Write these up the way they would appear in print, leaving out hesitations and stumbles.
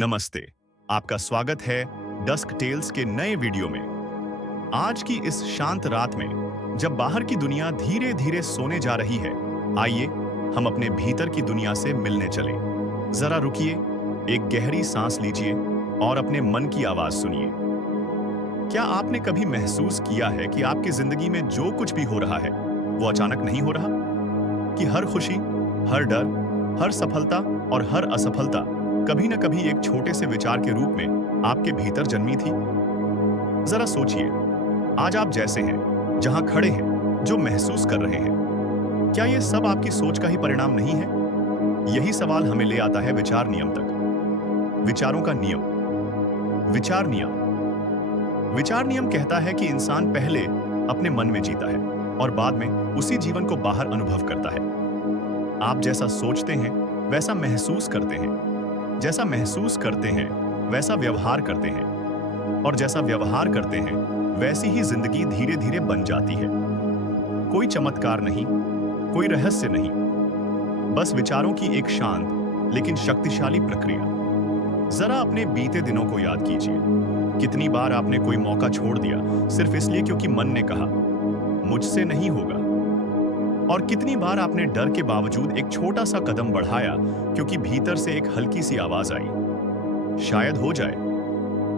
नमस्ते। आपका स्वागत है डस्क टेल्स के नए वीडियो में। आज की इस शांत रात में जब बाहर की दुनिया धीरे धीरे सोने जा रही है, आइए हम अपने भीतर की दुनिया से मिलने चलें। जरा रुकिए, एक गहरी सांस लीजिए और अपने मन की आवाज सुनिए। क्या आपने कभी महसूस किया है कि आपकी जिंदगी में जो कुछ भी हो रहा है वो अचानक नहीं हो रहा? कि हर खुशी, हर डर, हर सफलता और हर असफलता कभी न कभी एक छोटे से विचार के रूप में आपके भीतर जन्मी थी। जरा सोचिए, आज आप जैसे हैं, जहां खड़े हैं, जो महसूस कर रहे हैं, क्या ये सब आपकी सोच का ही परिणाम नहीं है? यही सवाल हमें ले आता है विचार नियम तक। विचारों का नियम। विचार नियम। विचार नियम कहता है कि इंसान पहले अपने मन में जीता है और बाद में उसी जीवन को बाहर अनुभव करता है। आप जैसा सोचते हैं वैसा महसूस करते हैं, जैसा महसूस करते हैं वैसा व्यवहार करते हैं, और जैसा व्यवहार करते हैं वैसी ही जिंदगी धीरे धीरे बन जाती है। कोई चमत्कार नहीं, कोई रहस्य नहीं, बस विचारों की एक शांत लेकिन शक्तिशाली प्रक्रिया। जरा अपने बीते दिनों को याद कीजिए। कितनी बार आपने कोई मौका छोड़ दिया सिर्फ इसलिए क्योंकि मन ने कहा मुझसे नहीं होगा, और कितनी बार आपने डर के बावजूद एक छोटा सा कदम बढ़ाया क्योंकि भीतर से एक हल्की सी आवाज आई, शायद हो जाए।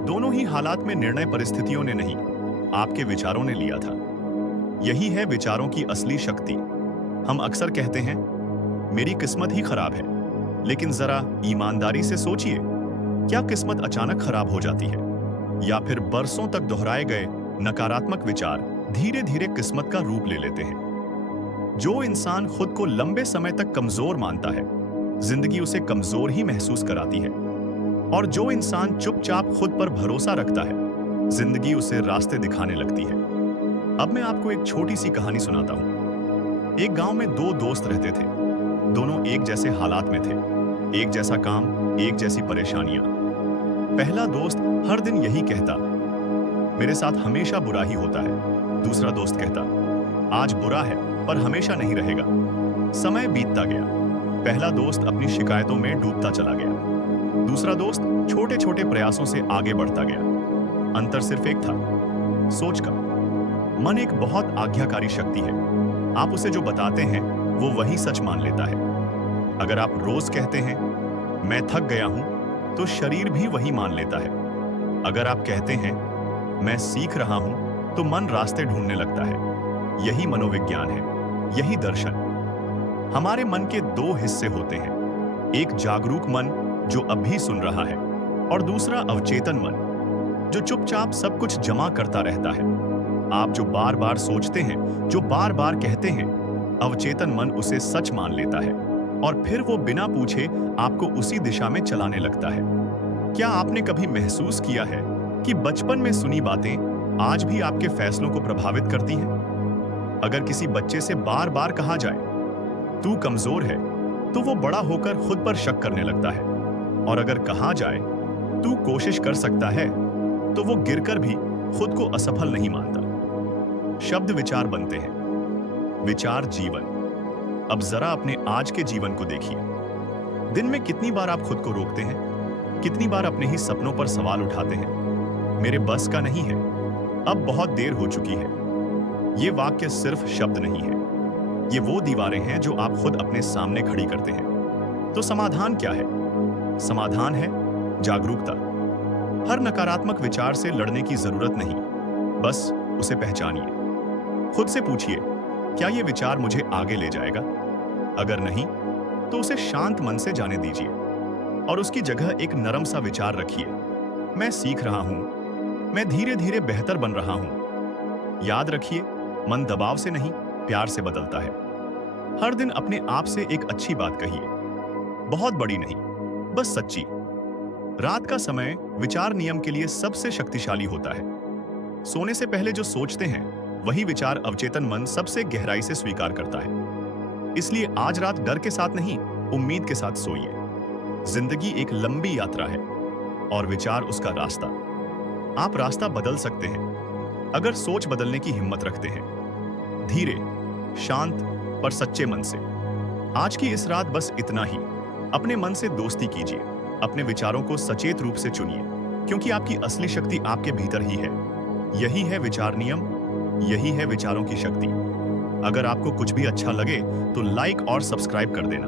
दोनों ही हालात में निर्णय परिस्थितियों ने नहीं, आपके विचारों ने लिया था। यही है विचारों की असली शक्ति। हम अक्सर कहते हैं मेरी किस्मत ही खराब है, लेकिन जरा ईमानदारी से सोचिए, क्या किस्मत अचानक खराब हो जाती है, या फिर बरसों तक दोहराए गए नकारात्मक विचार धीरे धीरे किस्मत का रूप ले लेते हैं? जो इंसान खुद को लंबे समय तक कमजोर मानता है, जिंदगी उसे कमजोर ही महसूस कराती है, और जो इंसान चुपचाप खुद पर भरोसा रखता है, जिंदगी उसे रास्ते दिखाने लगती है। अब मैं आपको एक छोटी सी कहानी सुनाता हूं। एक गांव में दो दोस्त रहते थे। दोनों एक जैसे हालात में थे, एक जैसा काम, एक जैसी परेशानियां। पहला दोस्त हर दिन यही कहता, मेरे साथ हमेशा बुरा ही होता है। दूसरा दोस्त कहता, आज बुरा है पर हमेशा नहीं रहेगा। समय बीतता गया। पहला दोस्त अपनी शिकायतों में डूबता चला गया। दूसरा दोस्त छोटे छोटे प्रयासों से आगे बढ़ता गया। अंतर सिर्फ एक था, सोच का। मन एक बहुत आज्ञाकारी शक्ति है। आप उसे जो बताते हैं वो वही सच मान लेता है। अगर आप रोज कहते हैं मैं थक गया हूं, तो शरीर भी वही मान लेता है। अगर आप कहते हैं मैं सीख रहा हूं, तो मन रास्ते ढूंढने लगता है। यही मनोविज्ञान है, यही दर्शन। हमारे मन के दो हिस्से होते हैं, एक जागरूक मन जो अभी सुन रहा है, और दूसरा अवचेतन मन जो चुपचाप सब कुछ जमा करता रहता है। आप जो बार बार सोचते हैं, जो बार बार कहते हैं, अवचेतन मन उसे सच मान लेता है, और फिर वो बिना पूछे आपको उसी दिशा में चलाने लगता है। क्या आपने कभी महसूस किया है कि बचपन में सुनी बातें आज भी आपके फैसलों को प्रभावित करती हैं? अगर किसी बच्चे से बार बार कहा जाए तू कमजोर है, तो वो बड़ा होकर खुद पर शक करने लगता है, और अगर कहा जाए तू कोशिश कर सकता है, तो वो गिरकर भी खुद को असफल नहीं मानता। शब्द विचार बनते हैं, विचार जीवन। अब जरा अपने आज के जीवन को देखिए। दिन में कितनी बार आप खुद को रोकते हैं? कितनी बार अपने ही सपनों पर सवाल उठाते हैं, मेरे बस का नहीं है, अब बहुत देर हो चुकी है। ये वाक्य सिर्फ शब्द नहीं है, ये वो दीवारें हैं जो आप खुद अपने सामने खड़ी करते हैं। तो समाधान क्या है? समाधान है जागरूकता। हर नकारात्मक विचार से लड़ने की जरूरत नहीं, बस उसे पहचानिए। खुद से पूछिए, क्या ये विचार मुझे आगे ले जाएगा? अगर नहीं, तो उसे शांत मन से जाने दीजिए, और उसकी जगह एक नरम सा विचार रखिए, मैं सीख रहा हूं, मैं धीरे धीरे बेहतर बन रहा हूं। याद रखिए, मन दबाव से नहीं, प्यार से बदलता है। हर दिन अपने आप से एक अच्छी बात कहिए, बहुत बड़ी नहीं, बस सच्ची। रात का समय विचार नियम के लिए सबसे शक्तिशाली होता है। सोने से पहले जो सोचते हैं वही विचार अवचेतन मन सबसे गहराई से स्वीकार करता है। इसलिए आज रात डर के साथ नहीं, उम्मीद के साथ सोइए। जिंदगी एक लंबी यात्रा है, और विचार उसका रास्ता। आप रास्ता बदल सकते हैं अगर सोच बदलने की हिम्मत रखते हैं, धीरे, शांत पर सच्चे मन से। आज की इस रात बस इतना ही। अपने मन से दोस्ती कीजिए, अपने विचारों को सचेत रूप से चुनिए, क्योंकि आपकी असली शक्ति आपके भीतर ही है। यही है विचार नियम, यही है विचारों की शक्ति। अगर आपको कुछ भी अच्छा लगे तो लाइक और सब्सक्राइब कर देना।